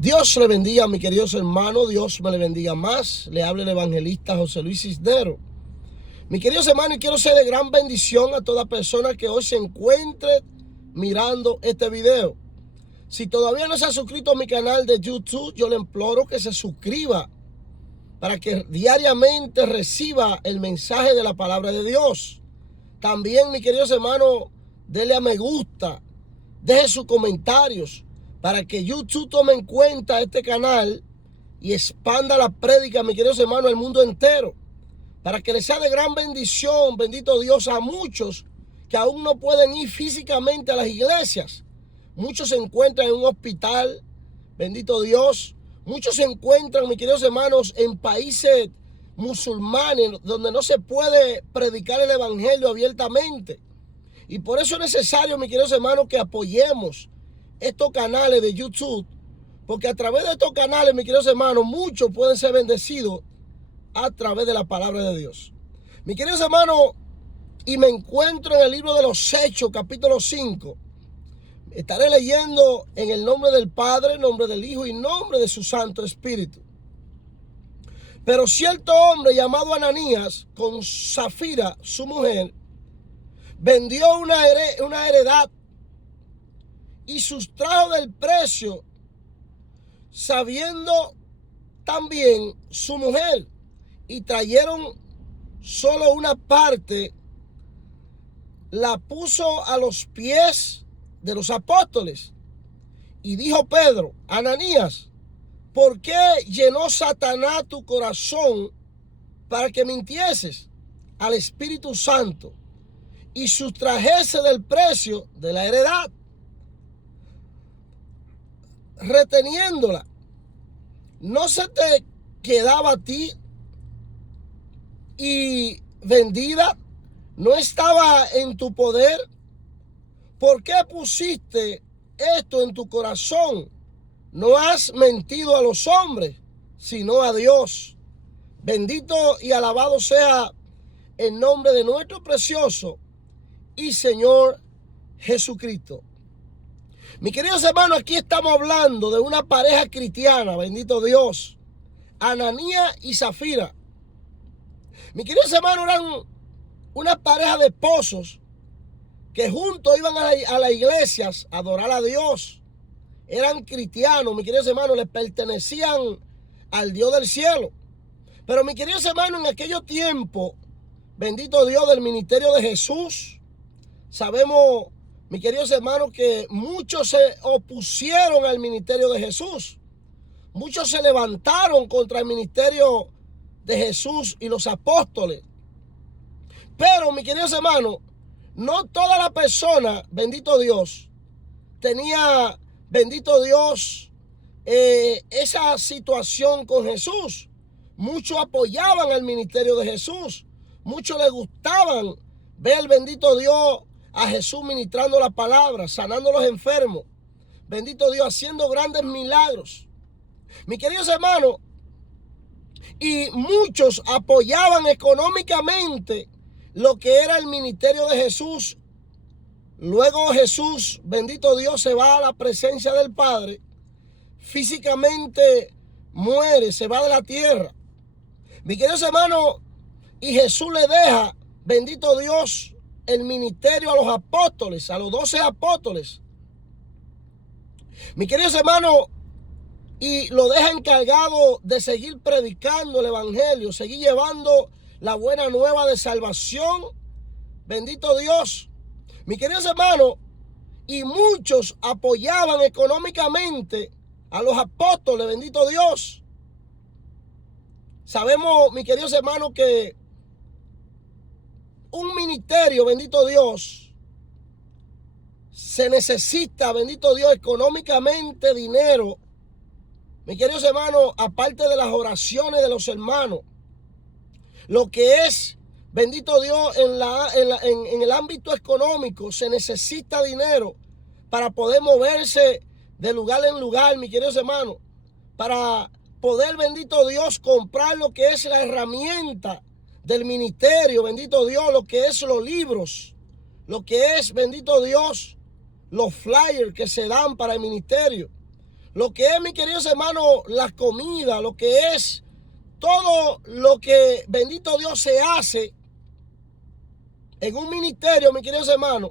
Dios le bendiga, mi queridos hermanos. Dios me le bendiga más. Le habla el evangelista José Luis Cisneros. Mi queridos hermanos, y quiero ser de gran bendición a toda persona que hoy se encuentre mirando este video. Si todavía no se ha suscrito a mi canal de YouTube, yo le imploro que se suscriba para que diariamente reciba el mensaje de la palabra de Dios. También, mis queridos hermanos, dele a me gusta, deje sus comentarios para que YouTube tome en cuenta este canal y expanda la prédica, mis queridos hermanos, al mundo entero, para que les sea de gran bendición, bendito Dios, a muchos que aún no pueden ir físicamente a las iglesias. Muchos se encuentran en un hospital, bendito Dios. Muchos se encuentran, mis queridos hermanos, en países musulmanes donde no se puede predicar el evangelio abiertamente. Y por eso es necesario, mis queridos hermanos, que apoyemos estos canales de YouTube, porque a través de estos canales, mis queridos hermanos, muchos pueden ser bendecidos a través de la palabra de Dios. Mis queridos hermanos, y me encuentro en el libro de los Hechos, capítulo 5. Estaré leyendo en el nombre del Padre, nombre del Hijo y nombre de su Santo Espíritu. Pero cierto hombre llamado Ananías, con Zafira, su mujer, vendió una heredad y sustrajo del precio, sabiendo también su mujer, y trajeron solo una parte, la puso a los pies de los apóstoles. Y dijo Pedro: Ananías, ¿por qué llenó Satanás tu corazón para que mintieses al Espíritu Santo y sustrajese del precio de la heredad, reteniéndola? ¿No se te quedaba a ti y vendida? ¿No estaba en tu poder? ¿Por qué pusiste esto en tu corazón? No has mentido a los hombres, sino a Dios. Bendito y alabado sea el nombre de nuestro precioso y Señor Jesucristo. Mis queridos hermanos, aquí estamos hablando de una pareja cristiana, bendito Dios, Ananías y Zafira. Mis queridos hermanos, eran una pareja de esposos que juntos iban a las iglesias a adorar a Dios. Eran cristianos, mis queridos hermanos, les pertenecían al Dios del cielo. Pero mis queridos hermanos, en aquellos tiempos, bendito Dios, del ministerio de Jesús, sabemos, mis queridos hermanos, que muchos se opusieron al ministerio de Jesús. Muchos se levantaron contra el ministerio de Jesús y los apóstoles. Pero, mis queridos hermanos, no toda la persona, bendito Dios, tenía, bendito Dios, esa situación con Jesús. Muchos apoyaban al ministerio de Jesús. Muchos les gustaban ver, bendito Dios, a Jesús ministrando la palabra, sanando a los enfermos. Bendito Dios, haciendo grandes milagros. Mis queridos hermanos, y muchos apoyaban económicamente lo que era el ministerio de Jesús. Luego Jesús, bendito Dios, se va a la presencia del Padre. Físicamente muere, se va de la tierra. Mis queridos hermanos, y Jesús le deja, bendito Dios, el ministerio a los apóstoles, a los 12 apóstoles. Mis queridos hermanos, y lo deja encargado de seguir predicando el evangelio, seguir llevando la buena nueva de salvación. Bendito Dios. Mis queridos hermanos, y muchos apoyaban económicamente a los apóstoles, bendito Dios. Sabemos, mis queridos hermanos, que un ministerio, bendito Dios, se necesita, bendito Dios, económicamente dinero. Mis queridos hermanos, aparte de las oraciones de los hermanos, lo que es, bendito Dios, en el ámbito económico se necesita dinero para poder moverse de lugar en lugar, mis queridos hermanos, para poder, bendito Dios, comprar lo que es la herramienta del ministerio, bendito Dios, lo que es los libros, lo que es, bendito Dios, los flyers que se dan para el ministerio, lo que es, mis queridos hermanos, la comida, lo que es todo lo que, bendito Dios, se hace en un ministerio, mis queridos hermanos,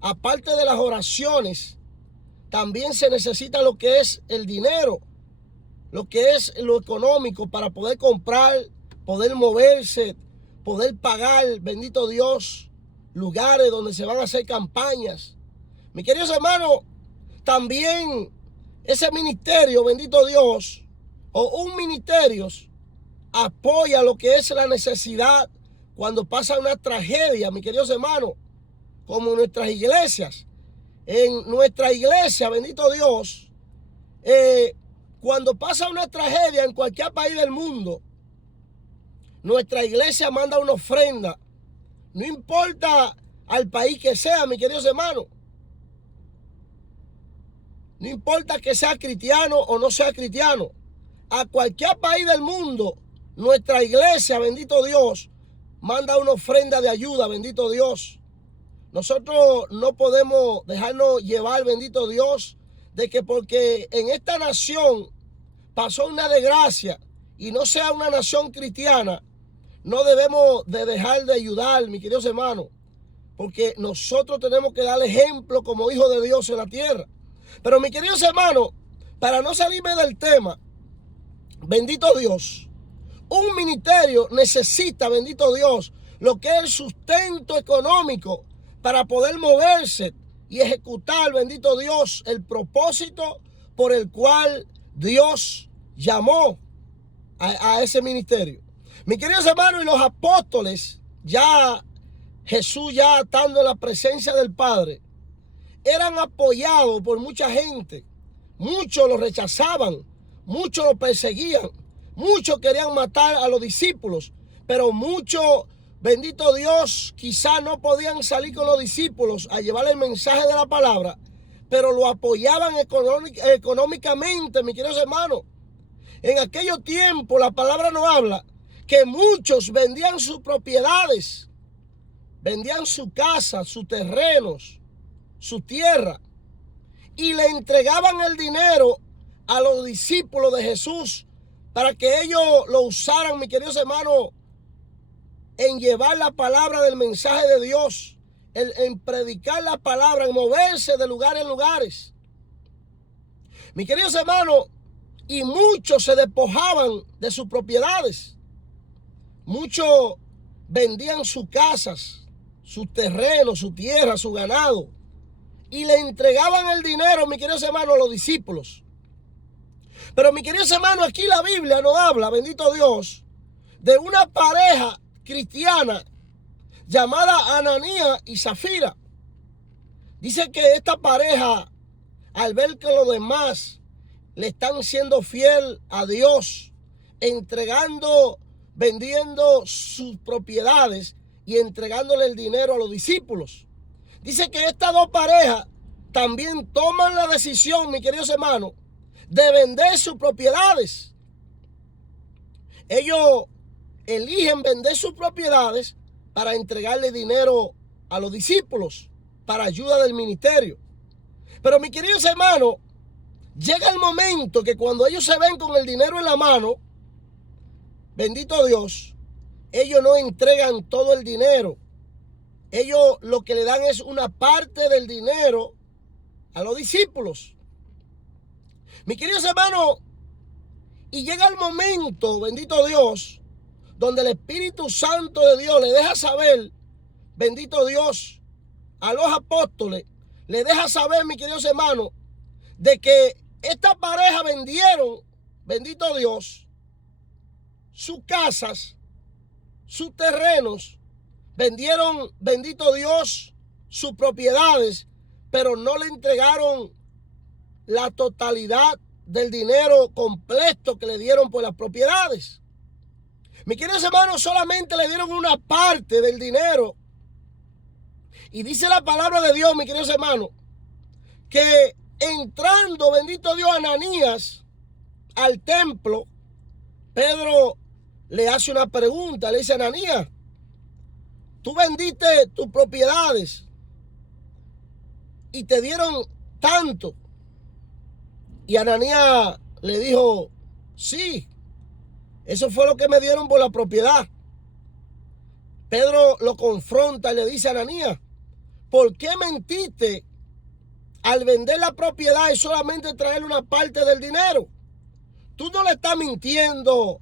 aparte de las oraciones, también se necesita lo que es el dinero, lo que es lo económico para poder comprar, poder moverse, poder pagar, bendito Dios, lugares donde se van a hacer campañas. Mis queridos hermanos, también ese ministerio, bendito Dios, o un ministerio apoya lo que es la necesidad cuando pasa una tragedia, mis queridos hermanos, como en nuestras iglesias. En nuestra iglesia, bendito Dios, cuando pasa una tragedia en cualquier país del mundo, nuestra iglesia manda una ofrenda. No importa al país que sea, mis queridos hermanos. No importa que sea cristiano o no sea cristiano. A cualquier país del mundo, nuestra iglesia, bendito Dios, manda una ofrenda de ayuda, bendito Dios. Nosotros no podemos dejarnos llevar, bendito Dios, de que porque en esta nación pasó una desgracia y no sea una nación cristiana, no debemos de dejar de ayudar, mis queridos hermanos, porque nosotros tenemos que dar ejemplo como hijos de Dios en la tierra. Pero mis queridos hermanos, para no salirme del tema, bendito Dios, un ministerio necesita, bendito Dios, lo que es el sustento económico para poder moverse y ejecutar, bendito Dios, el propósito por el cual Dios llamó a ese ministerio. Mis queridos hermanos, y los apóstoles, ya Jesús ya estando en la presencia del Padre, eran apoyados por mucha gente. Muchos los rechazaban, muchos los perseguían, muchos querían matar a los discípulos, pero muchos, bendito Dios, quizás no podían salir con los discípulos a llevar el mensaje de la palabra, pero lo apoyaban económicamente, mis queridos hermanos. En aquellos tiempos la palabra nos habla que muchos vendían sus propiedades, vendían su casa, sus terrenos, su tierra, y le entregaban el dinero a los discípulos de Jesús para que ellos lo usaran, mis queridos hermanos, en llevar la palabra del mensaje de Dios, en predicar la palabra, en moverse de lugar en lugares. Mis queridos hermanos, y muchos se despojaban de sus propiedades. Muchos vendían sus casas, sus terrenos, su tierra, su ganado, y le entregaban el dinero, mis queridos hermanos, a los discípulos. Pero mis queridos hermanos, aquí la Biblia nos habla, bendito Dios, de una pareja cristiana llamada Ananías y Zafira. Dice que esta pareja, al ver que los demás le están siendo fiel a Dios, entregando, vendiendo sus propiedades y entregándole el dinero a los discípulos. Dice que estas dos parejas también toman la decisión, mis queridos hermanos, de vender sus propiedades. Ellos eligen vender sus propiedades para entregarle dinero a los discípulos para ayuda del ministerio. Pero mis queridos hermanos, llega el momento que cuando ellos se ven con el dinero en la mano, bendito Dios, ellos no entregan todo el dinero. Ellos lo que le dan es una parte del dinero a los discípulos. Mis queridos hermanos, y llega el momento, bendito Dios, donde el Espíritu Santo de Dios le deja saber, bendito Dios, a los apóstoles, le deja saber, mis queridos hermanos, de que esta pareja vendieron, bendito Dios, sus casas, sus terrenos, vendieron, bendito Dios, sus propiedades, pero no le entregaron la totalidad del dinero completo que le dieron por las propiedades. Mis queridos hermanos, solamente le dieron una parte del dinero. Y dice la palabra de Dios, mis queridos hermanos, que entrando, bendito Dios, Ananías al templo, Pedro le hace una pregunta, le dice: Ananías, tú vendiste tus propiedades y te dieron tanto. Y Ananías le dijo, sí, eso fue lo que me dieron por la propiedad. Pedro lo confronta y le dice a Ananías, ¿por qué mentiste al vender la propiedad y solamente traerle una parte del dinero? Tú no le estás mintiendo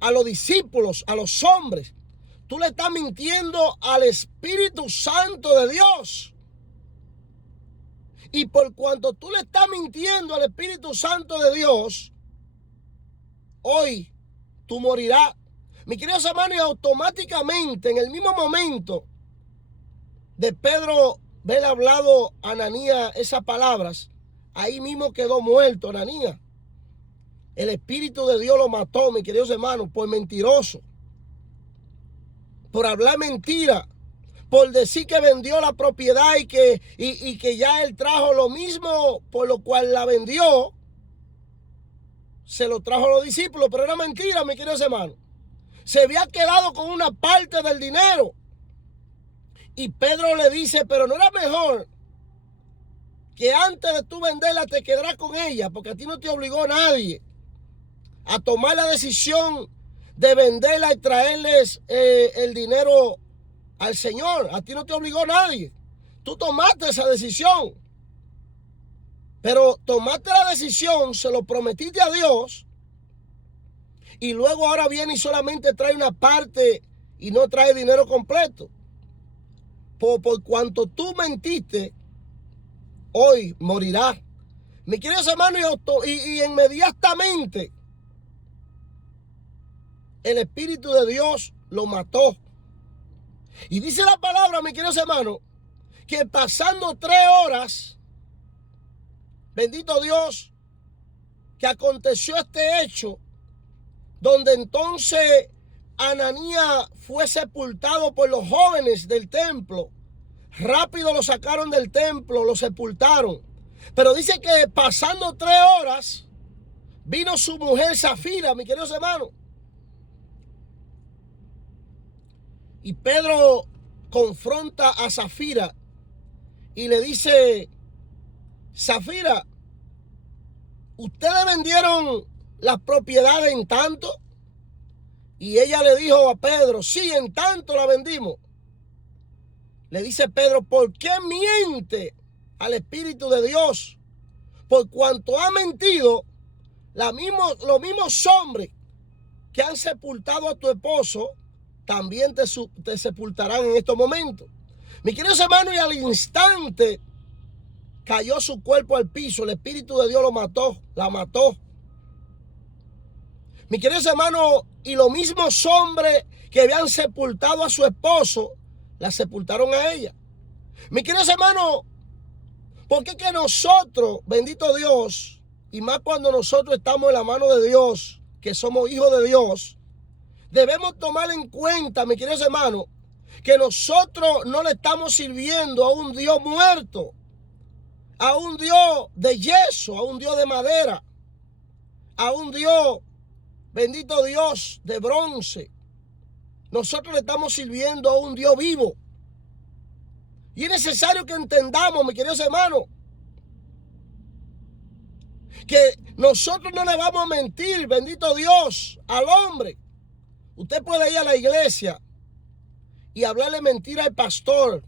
a los discípulos, a los hombres. Tú le estás mintiendo al Espíritu Santo de Dios. Y por cuanto tú le estás mintiendo al Espíritu Santo de Dios, hoy tú morirás. Mi queridos hermanos, y automáticamente, en el mismo momento de Pedro haber hablado a Ananías esas palabras, ahí mismo quedó muerto Ananías. El Espíritu de Dios lo mató, mis queridos hermanos, por mentiroso, por hablar mentira, por decir que vendió la propiedad y que ya él trajo lo mismo por lo cual la vendió, se lo trajo a los discípulos, pero era mentira, mis queridos hermanos. Se había quedado con una parte del dinero. Y Pedro le dice, pero no era mejor que antes de tú venderla te quedarás con ella, porque a ti no te obligó nadie a tomar la decisión de venderla y traerles el dinero al Señor. A ti no te obligó nadie. Tú tomaste esa decisión. Pero tomaste la decisión, se lo prometiste a Dios, y luego ahora viene y solamente trae una parte y no trae dinero completo. Por cuanto tú mentiste, hoy morirás. Mi queridos hermanos, y inmediatamente el Espíritu de Dios lo mató. Y dice la palabra, mis queridos hermanos, que pasando 3 horas, bendito Dios, que aconteció este hecho, donde entonces Ananías fue sepultado por los jóvenes del templo. Rápido lo sacaron del templo, lo sepultaron. Pero dice que pasando 3 horas, vino su mujer Safira, mis queridos hermanos. Y Pedro confronta a Safira y le dice, Safira, ¿ustedes vendieron las propiedades en tanto? Y ella le dijo a Pedro, sí, en tanto la vendimos. Le dice Pedro, ¿por qué miente al Espíritu de Dios? Por cuanto ha mentido, los mismos hombres que han sepultado a tu esposo, también te sepultarán en estos momentos. Mi queridos hermanos, y al instante cayó su cuerpo al piso. El Espíritu de Dios la mató. Mi queridos hermanos, y los mismos hombres que habían sepultado a su esposo, la sepultaron a ella. Mi queridos hermanos, ¿por qué que nosotros, bendito Dios, y más cuando nosotros estamos en la mano de Dios, que somos hijos de Dios, debemos tomar en cuenta, mis queridos hermanos, que nosotros no le estamos sirviendo a un Dios muerto, a un Dios de yeso, a un Dios de madera, a un Dios, bendito Dios, de bronce. Nosotros le estamos sirviendo a un Dios vivo. Y es necesario que entendamos, mis queridos hermanos, que nosotros no le vamos a mentir, bendito Dios, al hombre. Usted puede ir a la iglesia y hablarle mentira al pastor,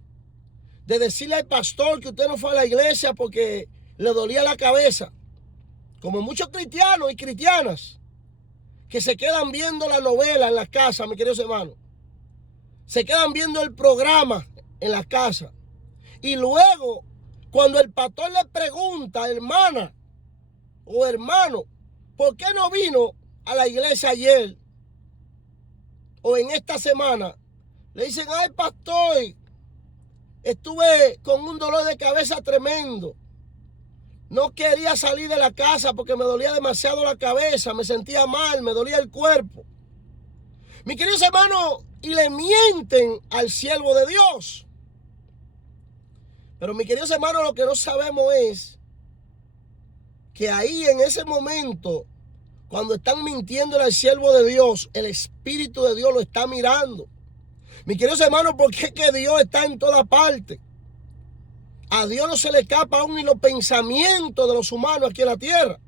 de decirle al pastor que usted no fue a la iglesia porque le dolía la cabeza, como muchos cristianos y cristianas que se quedan viendo la novela en las casas, mis queridos hermanos, se quedan viendo el programa en las casas, y luego cuando el pastor le pregunta, hermana o hermano, ¿por qué no vino a la iglesia ayer o en esta semana? Le dicen, ay pastor, estuve con un dolor de cabeza tremendo. No quería salir de la casa porque me dolía demasiado la cabeza, me sentía mal, me dolía el cuerpo. Mis queridos hermanos, y le mienten al siervo de Dios. Pero mis queridos hermanos, lo que no sabemos es que ahí en ese momento, cuando están mintiendo al siervo de Dios, el Espíritu de Dios lo está mirando. Mis queridos hermanos, ¿por qué que Dios está en toda parte? A Dios no se le escapa aún ni los pensamientos de los humanos aquí en la tierra.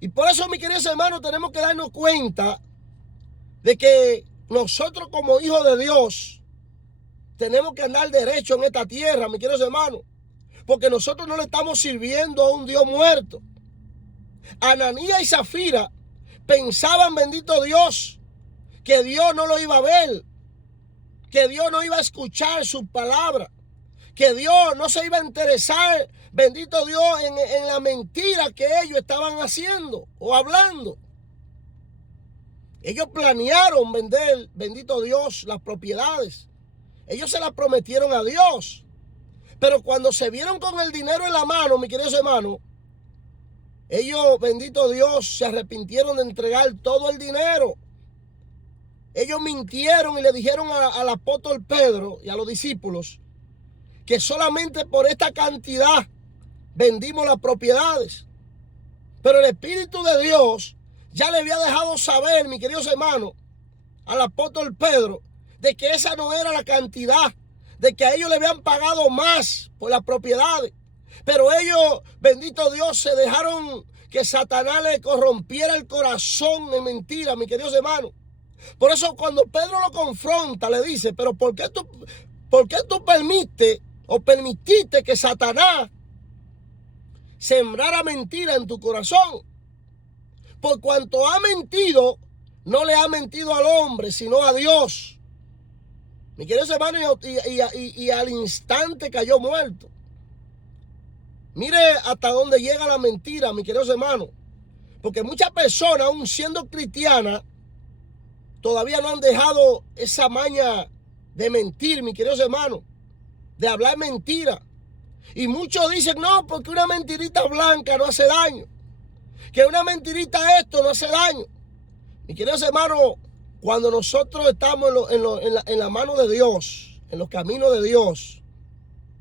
Y por eso, mis queridos hermanos, tenemos que darnos cuenta de que nosotros como hijos de Dios tenemos que andar derecho en esta tierra, mis queridos hermanos, porque nosotros no le estamos sirviendo a un Dios muerto. Ananías y Zafira pensaban, bendito Dios, que Dios no lo iba a ver, que Dios no iba a escuchar sus palabras, que Dios no se iba a interesar, bendito Dios, en la mentira que ellos estaban haciendo o hablando. Ellos planearon vender, bendito Dios, las propiedades. Ellos se las prometieron a Dios. Pero cuando se vieron con el dinero en la mano, mis queridos hermanos, ellos, bendito Dios, se arrepintieron de entregar todo el dinero. Ellos mintieron y le dijeron al apóstol Pedro y a los discípulos que solamente por esta cantidad vendimos las propiedades. Pero el Espíritu de Dios ya le había dejado saber, mis queridos hermanos, al apóstol Pedro, de que esa no era la cantidad, de que a ellos le habían pagado más por las propiedades. Pero ellos, bendito Dios, se dejaron que Satanás le corrompiera el corazón en mentira, mis queridos hermanos. Por eso cuando Pedro lo confronta, le dice, pero ¿por qué tú permitiste que Satanás sembrara mentira en tu corazón? Por cuanto ha mentido, no le ha mentido al hombre, sino a Dios. Mi querido hermano, y al instante cayó muerto. Mire hasta dónde llega la mentira, mi queridos hermanos. Porque muchas personas, aún siendo cristianas, todavía no han dejado esa maña de mentir, mis queridos hermanos, de hablar mentira. Y muchos dicen, no, porque una mentirita blanca no hace daño, que una mentirita esto no hace daño. Mis queridos hermanos, cuando nosotros estamos en la mano de Dios, en los caminos de Dios,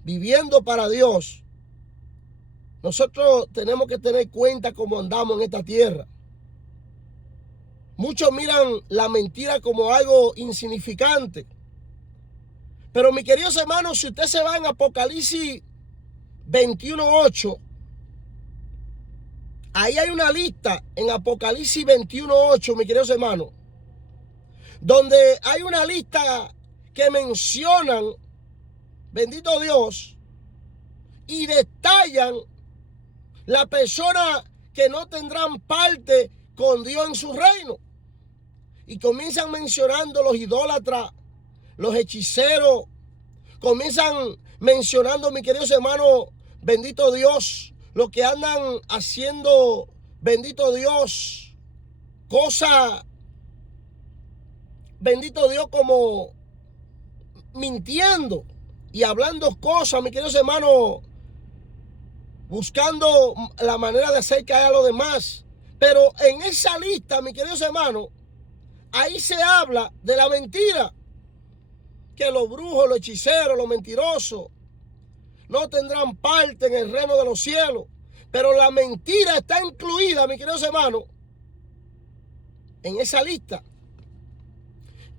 viviendo para Dios, nosotros tenemos que tener cuenta cómo andamos en esta tierra. Muchos miran la mentira como algo insignificante. Pero mis queridos hermanos, si usted se va en Apocalipsis 21:8, ahí hay una lista en Apocalipsis 21:8, mis queridos hermanos, donde hay una lista que mencionan, bendito Dios, y detallan la persona que no tendrán parte con Dios en su reino. Y comienzan mencionando los idólatras, los hechiceros, comienzan mencionando, mis queridos hermanos, bendito Dios, los que andan haciendo, bendito Dios, cosas, bendito Dios, como mintiendo y hablando cosas, mis queridos hermanos, buscando la manera de hacer caer a los demás. Pero en esa lista, mis queridos hermanos, ahí se habla de la mentira, que los brujos, los hechiceros, los mentirosos no tendrán parte en el reino de los cielos. Pero la mentira está incluida, mis queridos hermanos, en esa lista.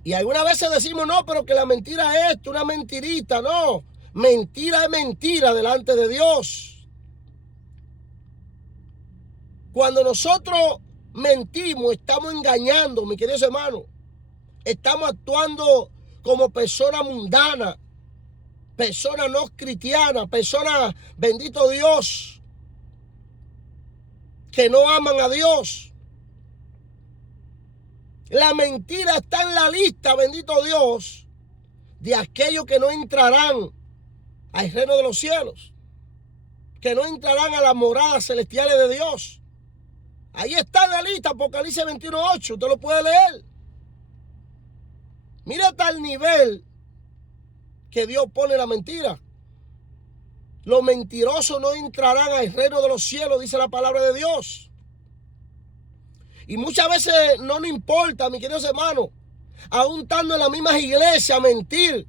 Y algunas veces decimos, no, pero que la mentira es esto, una mentirita. No, mentira es mentira delante de Dios. Cuando nosotros mentimos, estamos engañando, mis queridos hermanos. Estamos actuando como personas mundanas, personas no cristianas, personas, bendito Dios, que no aman a Dios. La mentira está en la lista, bendito Dios, de aquellos que no entrarán al reino de los cielos, que no entrarán a las moradas celestiales de Dios. Ahí está en la lista, Apocalipsis 21:8, usted lo puede leer. Mira hasta el nivel que Dios pone la mentira. Los mentirosos no entrarán al reino de los cielos, dice la palabra de Dios. Y muchas veces no nos importa, mis queridos hermanos, aún estando en las mismas iglesias, mentir,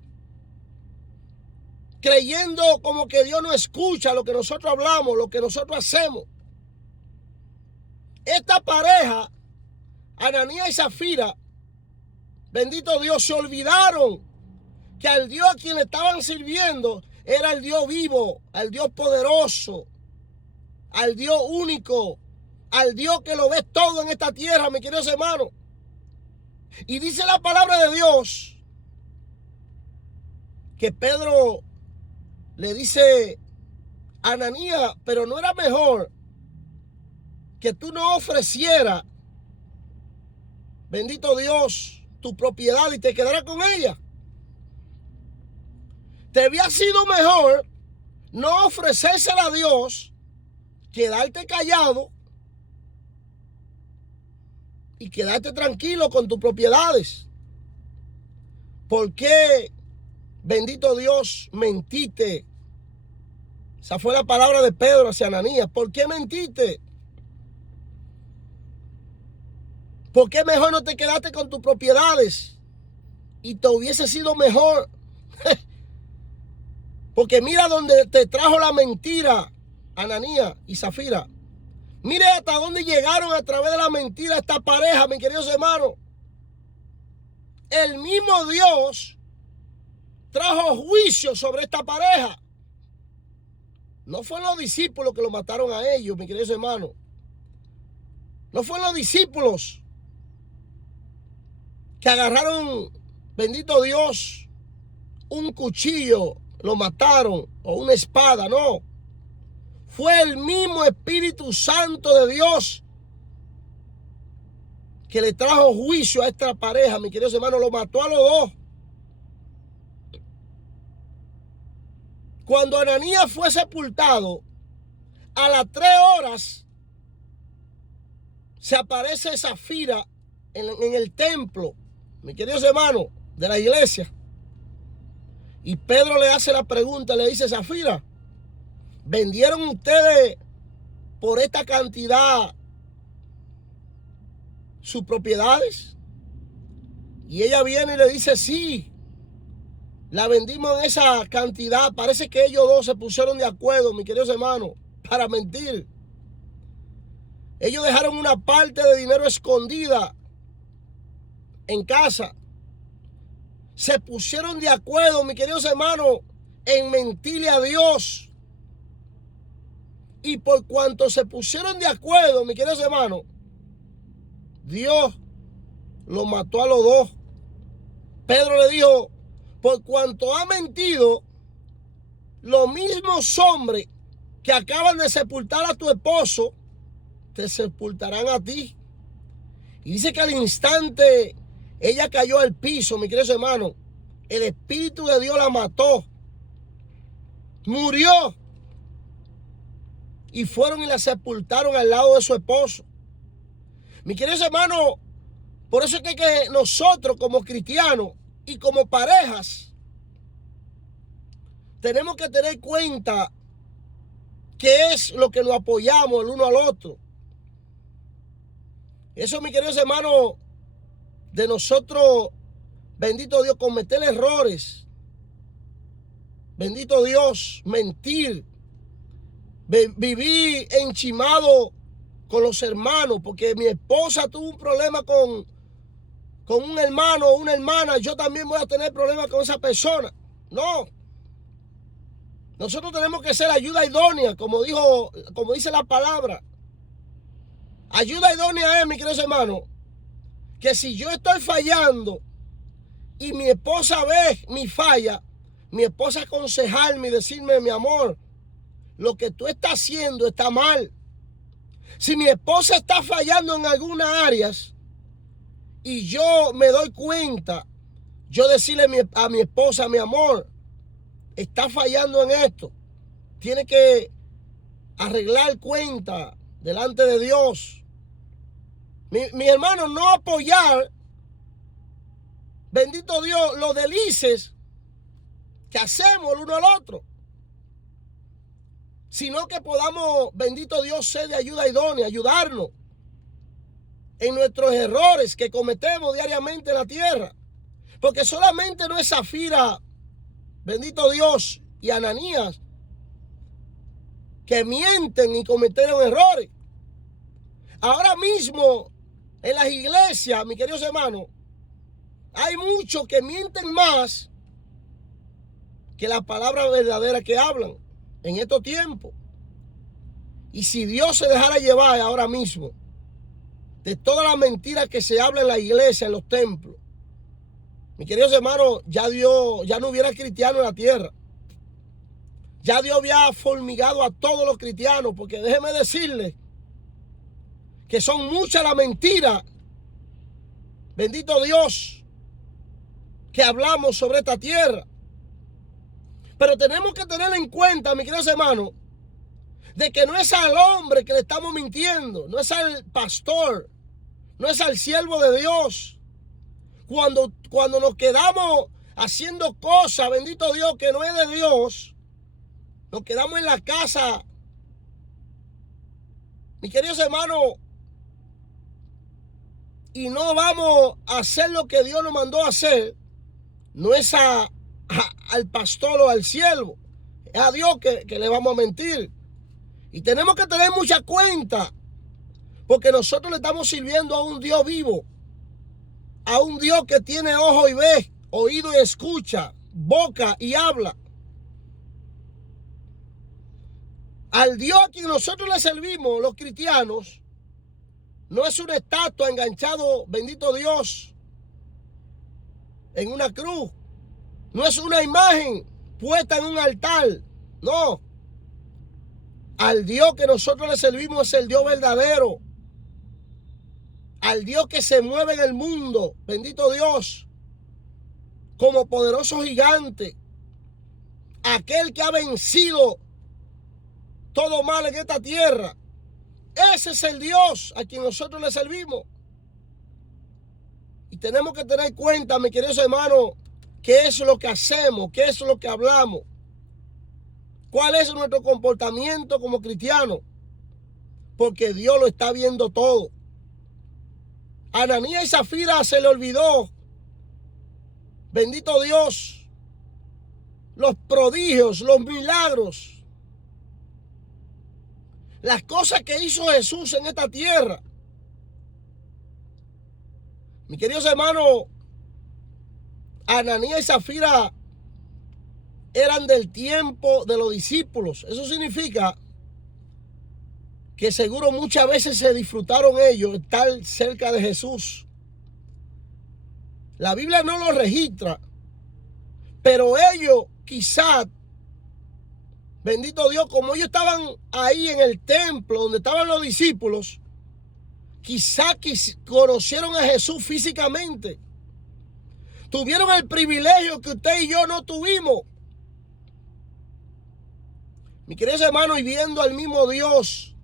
creyendo como que Dios no escucha lo que nosotros hablamos, lo que nosotros hacemos. Esta pareja, Ananías y Zafira, bendito Dios, se olvidaron que al Dios a quien le estaban sirviendo era al Dios vivo, al Dios poderoso, al Dios único, al Dios que lo ve todo en esta tierra, mis queridos hermanos. Y dice la palabra de Dios que Pedro le dice a Ananías, pero no era mejor que tú no ofrecieras, bendito Dios, tu propiedad y te quedaras con ella. Te había sido mejor no ofrecérsela a Dios, quedarte callado y quedarte tranquilo con tus propiedades. ¿Por qué, bendito Dios, mentiste? Esa fue la palabra de Pedro hacia Ananías. ¿Por qué mentiste? ¿Por qué mejor no te quedaste con tus propiedades? Y te hubiese sido mejor. Porque mira donde te trajo la mentira, Ananías y Zafira. Mire hasta dónde llegaron a través de la mentira esta pareja, mis queridos hermanos. El mismo Dios trajo juicio sobre esta pareja. No fueron los discípulos que lo mataron a ellos, mis queridos hermanos. No fueron los discípulos que agarraron, bendito Dios, un cuchillo, lo mataron, o una espada, no. Fue el mismo Espíritu Santo de Dios que le trajo juicio a esta pareja, mis queridos hermanos, lo mató a los dos. Cuando Ananías fue sepultado, a las 3 horas se aparece Zafira en el templo, mis queridos hermanos, de la iglesia. Y Pedro le hace la pregunta, le dice: Zafira, ¿vendieron ustedes por esta cantidad sus propiedades? Y ella viene y le dice: sí, la vendimos en esa cantidad. Parece que ellos dos se pusieron de acuerdo, mis queridos hermanos, para mentir. Ellos dejaron una parte de dinero escondida en casa. Se pusieron de acuerdo, mis queridos hermanos, en mentirle a Dios. Y por cuanto se pusieron de acuerdo, mis queridos hermanos, Dios los mató a los dos. Pedro le dijo: por cuanto ha mentido, los mismos hombres que acaban de sepultar a tu esposo, te sepultarán a ti. Y dice que al instante ella cayó al piso, mis queridos hermanos. El Espíritu de Dios la mató. Murió. Y fueron y la sepultaron al lado de su esposo. Mis queridos hermanos, por eso es que nosotros como cristianos y como parejas tenemos que tener cuenta qué es lo que nos apoyamos el uno al otro. Eso, mis queridos hermanos, de nosotros, bendito Dios, cometer errores, bendito Dios, mentir, vivir enchimado con los hermanos, porque mi esposa tuvo un problema con un hermano o una hermana, yo también voy a tener problemas con esa persona. No. Nosotros tenemos que ser ayuda idónea, como dice la palabra. Ayuda idónea es, mis queridos hermanos, que si yo estoy fallando y mi esposa ve mi falla, mi esposa aconsejarme y decirme: mi amor, lo que tú estás haciendo está mal. Si mi esposa está fallando en algunas áreas y yo me doy cuenta, yo decirle a mi esposa: mi amor, está fallando en esto, tiene que arreglar cuenta delante de Dios. Mi hermano, no apoyar, bendito Dios, los deslices que hacemos el uno al otro, sino que podamos, bendito Dios, ser de ayuda idónea, ayudarnos en nuestros errores que cometemos diariamente en la tierra. Porque solamente no es Zafira, bendito Dios, y Ananías que mienten y cometieron errores. Ahora mismo en las iglesias, mis queridos hermanos, hay muchos que mienten más que la palabra verdadera que hablan en estos tiempos. Y si Dios se dejara llevar ahora mismo de todas las mentiras que se hablan en la iglesia, en los templos, mis queridos hermanos, ya no hubiera cristianos en la tierra. Ya Dios había fulmigado a todos los cristianos, porque déjeme decirles que son muchas las mentiras, bendito Dios, que hablamos sobre esta tierra. Pero tenemos que tener en cuenta, mis queridos hermanos, de que no es al hombre que le estamos mintiendo, no es al pastor, no es al siervo de Dios. Cuando nos quedamos haciendo cosas, bendito Dios, que no es de Dios, nos quedamos en la casa, mis queridos hermanos, y no vamos a hacer lo que Dios nos mandó a hacer, no es al pastor o al siervo, es a Dios que le vamos a mentir. Y tenemos que tener mucha cuenta, porque nosotros le estamos sirviendo a un Dios vivo, a un Dios que tiene ojo y ve, oído y escucha, boca y habla. Al Dios a quien nosotros le servimos, los cristianos, no es una estatua enganchado, bendito Dios, en una cruz. No es una imagen puesta en un altar. No. Al Dios que nosotros le servimos es el Dios verdadero. Al Dios que se mueve en el mundo, bendito Dios, como poderoso gigante. Aquel que ha vencido todo mal en esta tierra. Ese es el Dios a quien nosotros le servimos. Y tenemos que tener cuenta, mis queridos hermanos, qué es lo que hacemos, qué es lo que hablamos. ¿Cuál es nuestro comportamiento como cristianos? Porque Dios lo está viendo todo. A Ananías y Zafira se le olvidó, bendito Dios, los prodigios, los milagros, las cosas que hizo Jesús en esta tierra. Mis queridos hermanos, Ananías y Zafira eran del tiempo de los discípulos. Eso significa que seguro muchas veces se disfrutaron ellos estar cerca de Jesús. La Biblia no lo registra, pero ellos quizás, bendito Dios, como ellos estaban ahí en el templo donde estaban los discípulos, quizás conocieron a Jesús físicamente. Tuvieron el privilegio que usted y yo no tuvimos. Mis queridos hermanos, y viendo al mismo Dios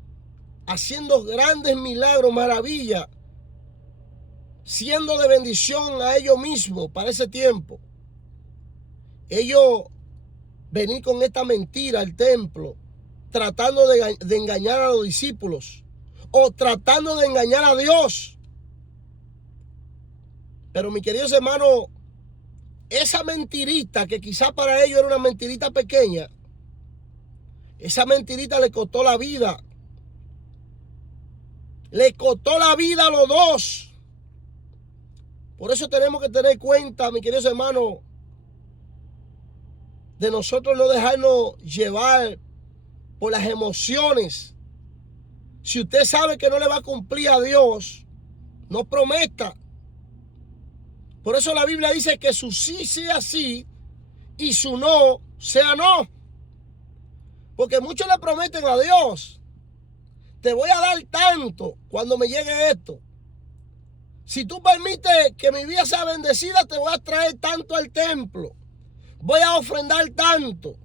haciendo grandes milagros, maravillas, siendo de bendición a ellos mismos para ese tiempo. Ellos venir con esta mentira al templo, tratando de engañar a los discípulos o tratando de engañar a Dios. Pero mis queridos hermanos, esa mentirita que quizá para ellos era una mentirita pequeña, esa mentirita le costó la vida. Le costó la vida a los dos. Por eso tenemos que tener cuenta, mis queridos hermanos, de nosotros no dejarnos llevar por las emociones. Si usted sabe que no le va a cumplir a Dios, no prometa. Por eso la Biblia dice que su sí sea sí y su no sea no. Porque muchos le prometen a Dios: te voy a dar tanto cuando me llegue esto. Si tú permites que mi vida sea bendecida, te voy a traer tanto al templo. Voy a ofrendar tanto.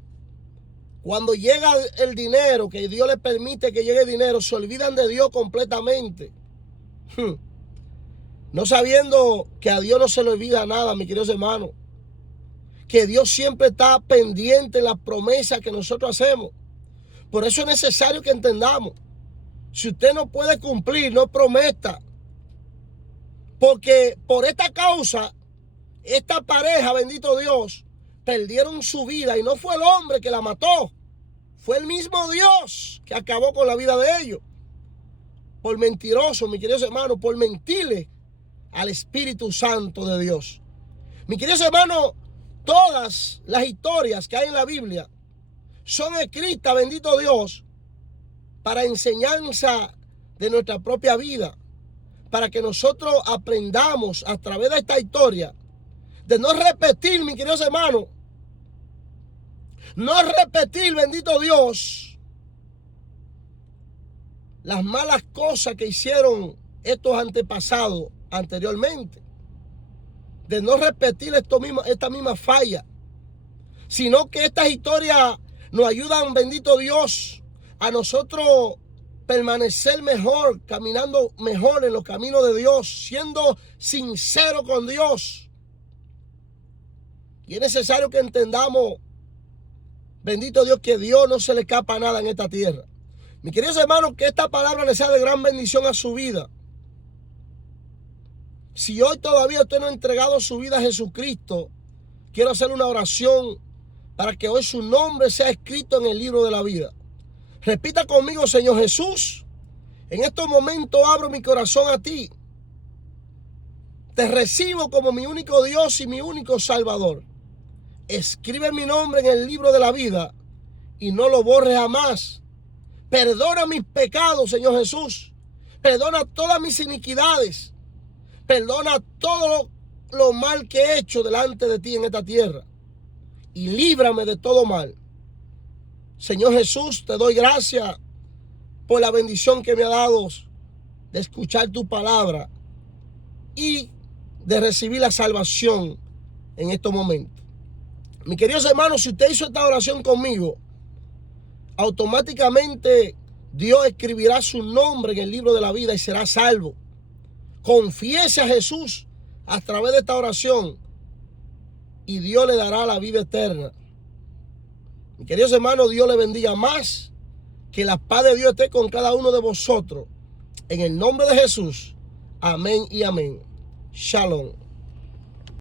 Cuando llega el dinero, que Dios le permite que llegue el dinero, se olvidan de Dios completamente. No sabiendo que a Dios no se le olvida nada, mis queridos hermanos. Que Dios siempre está pendiente en las promesas que nosotros hacemos. Por eso es necesario que entendamos. Si usted no puede cumplir, no prometa. Porque por esta causa, esta pareja, bendito Dios, perdieron su vida. Y no fue el hombre que la mató. Fue el mismo Dios que acabó con la vida de ellos. Por mentiroso, mis queridos hermanos, por mentirle al Espíritu Santo de Dios. Mis queridos hermanos, Todas las historias que hay en la Biblia son escritas, bendito Dios, para enseñanza de nuestra propia vida, para que nosotros aprendamos a través de esta historia de no repetir, mis queridos hermanos, no repetir, bendito Dios, las malas cosas que hicieron estos antepasados anteriormente, de no repetir esta misma falla, sino que estas historias nos ayudan, bendito Dios, a nosotros permanecer mejor, caminando mejor en los caminos de Dios, siendo sincero con Dios. Y es necesario que entendamos, bendito Dios, que Dios no se le escapa nada en esta tierra. Mis queridos hermanos, que esta palabra les sea de gran bendición a su vida. Si hoy todavía usted no ha entregado su vida a Jesucristo, quiero hacer una oración para que hoy su nombre sea escrito en el libro de la vida. Repita conmigo: Señor Jesús, en estos momentos abro mi corazón a ti. Te recibo como mi único Dios y mi único Salvador. Escribe mi nombre en el libro de la vida y no lo borres jamás. Perdona mis pecados, Señor Jesús. Perdona todas mis iniquidades. Perdona todo lo mal que he hecho delante de ti en esta tierra. Y líbrame de todo mal. Señor Jesús, te doy gracias por la bendición que me ha dado de escuchar tu palabra y de recibir la salvación en estos momentos. Mis queridos hermanos, si usted hizo esta oración conmigo, automáticamente Dios escribirá su nombre en el libro de la vida y será salvo. Confiese a Jesús a través de esta oración y Dios le dará la vida eterna. Mis queridos hermanos, Dios le bendiga más. Que la paz de Dios esté con cada uno de vosotros. En el nombre de Jesús. Amén y amén. Shalom.